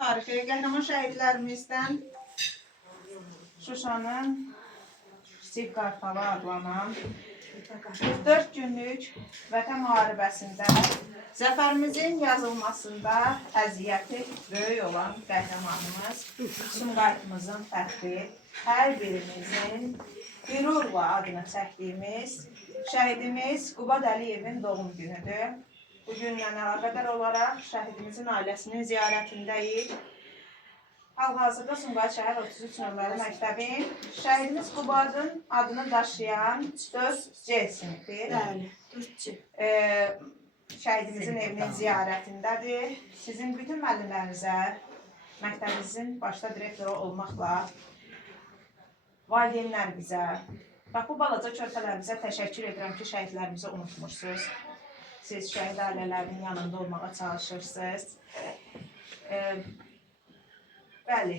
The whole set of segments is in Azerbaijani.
Tarixi qəhrəman şəhidlərimizdən Şuşanın Kiçik Qartalı adlanan 44 günlük Vətən müharibəsində zəfərimizin yazılmasında əziyyəti böyük olan qəhrəmanımız Sumqayıtımızın fəxri, hər birimizin qürurla adını çəkdiyimiz şəhidimiz Qubad Əliyevin doğum günüdür. Bugünlə əlaqədar olaraq şəhidimizin ailəsinin ziyarətindəyik. Hal-hazırda Sumqayıt şəhər 33 nömrəli məktəbin şəhidimiz Qubadın adını daşıyan 4C sinifi. Bəli, 4C. Şəhidimizin evinin ziyarətindədir. Sizin bütün müəllimlərinizə, məktəbimizin başda direktoru olmaqla valideynlərimizə, bu balaca körpələrimizə təşəkkür edirəm ki, şəhidlərimizi unutmursunuz. Siz şəhid ailələrinin yanında olmağa çalışırsınız. Bəli,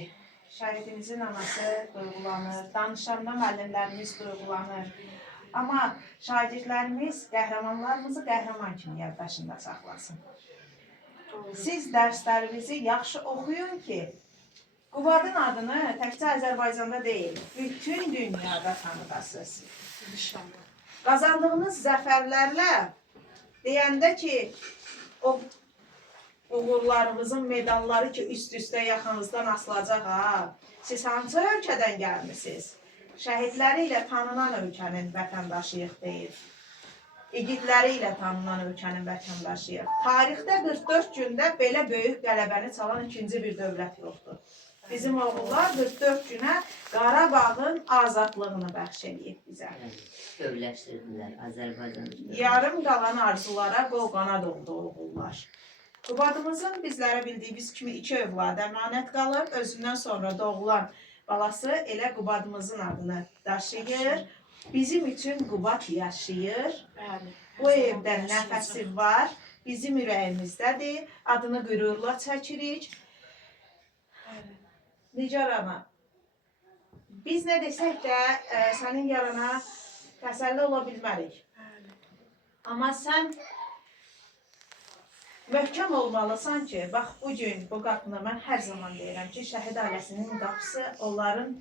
şəhidimizin anası duyğulanır, danışanda müəllimlərimiz duyğulanır. Amma şagirdlərimiz qəhrəmanlarımızı qəhrəman kimi yaddaşında saxlasın. Siz dərslərinizi yaxşı oxuyun ki, Qubadın adını təkcə Azərbaycanda deyil, bütün dünyada tanıdasınız. Qazandığınız zəfərlərlə deyəndə ki, o uğurlarımızın medalları ki, üst-üstə yaxınızdan asılacaq ha. Siz hansı ölkədən gəlmişsiniz? Şəhidləri ilə tanınan ölkənin vətəndaşıyıq deyil. İgidləri ilə tanınan ölkənin vətəndaşıyıq. Tarixdə 44 gündə belə böyük qələbəni çalan ikinci bir dövlət yoxdur. Bizim oğullar 44 günə Qarabağın azadlığını bəxş edib bizə. Dövləşdirdilər Azərbaycanı. Yarım qalan arzulara qol-qanad oldu oğullar. Qubadımızın bizlərə bildiyimiz kimi 2 övlad əmanət qalıb, özündən sonra doğulan balası elə Qubadımızın adını daşıyır. Bizim üçün Qubad yaşayır. Bu evdə nəfəsi var, bizim ürəyimizdədir. Adını qürurla çəkirik. Nigar ana, biz nə desək də sənin yarana təsəlli ola bilmərik. Amma sən möhkəm olmalısan ki, bax bugün bu qapını mən hər zaman deyirəm ki, şəhid ailəsinin qapısı onların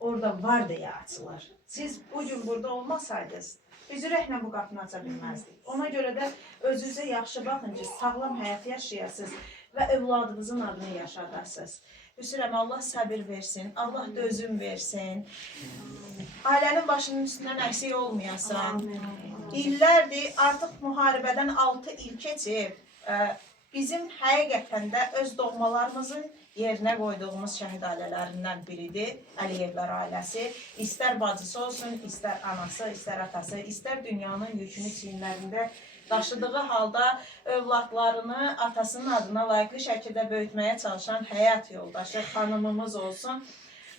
orada var deyə açılır. Siz bugün burada olmasaydınız, biz ürəklə bu qapını aça bilməzdik. Ona görə də özünüzə yaxşı baxın ki, sağlam həyat yaşayasınız və övladınızın adını yaşadasınız. Hüsrəm, Allah səbir versin, Allah dözüm versin. Ailənin başının üstündən əksik olmayasan. İllərdir, artıq müharibədən 6 il keçib. Bizim həqiqətən də öz doğmalarımızın yerinə qoyduğumuz şəhid ailələrindən biridir Əliyevlər ailəsi. İstər bacısı olsun, istər anası, istər atası, istər dünyanın yükünü çiyinlərində daşıdığı halda övladlarını atasının adına layiqli şəkildə böyütməyə çalışan həyat yoldaşı xanımımız olsun.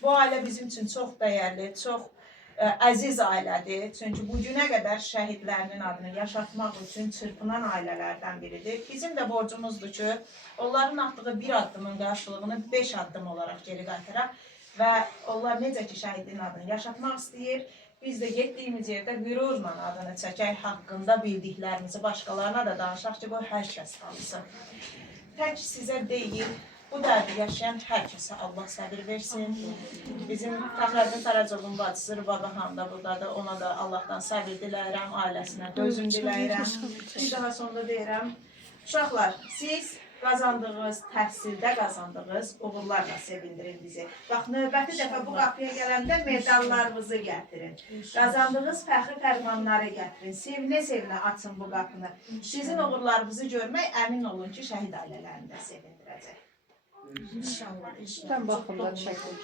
Bu ailə bizim üçün çox dəyərli, çox əziz ailədir. Çünki bugünə qədər şəhidlərinin adını yaşatmaq üçün çırpınan ailələrdən biridir. Bizim də borcumuzdur ki, onların atdığı bir addımın qarşılığını 5 addım olaraq geri qaytaraq və onlar necə ki şəhidin adını yaşatmaq istəyir, biz də getdiyimiz yerdə qürurla adını çəkək, haqqında bildiklərimizi başqalarına da danışaq ki, bu hər kəs tanısın. Tək sizə deyil, bu dərdi yaşayan hər kəsə Allah səbir versin. Bizim Fəxrəddin Taracovun bacısı Rübabə xanım da buradadır, ona da Allahdan səbir diləyirəm, ailəsinə dözüm diləyirəm. Bir daha sonunda deyirəm, uşaqlar, siz qazandığınız, təhsildə qazandığınız uğurlarla sevindirin bizi. Bax, növbəti dəfə bu qapıya gələndə medallarınızı gətirin. Qazandığınız fəxri fərmanları gətirin. Sevinə-sevinə açın bu qapını. Sizin uğurlarınızı görmək əmin olun ki, şəhid ailələrində sevindirəcək. İnşallah. Sən baxımdan çəkin.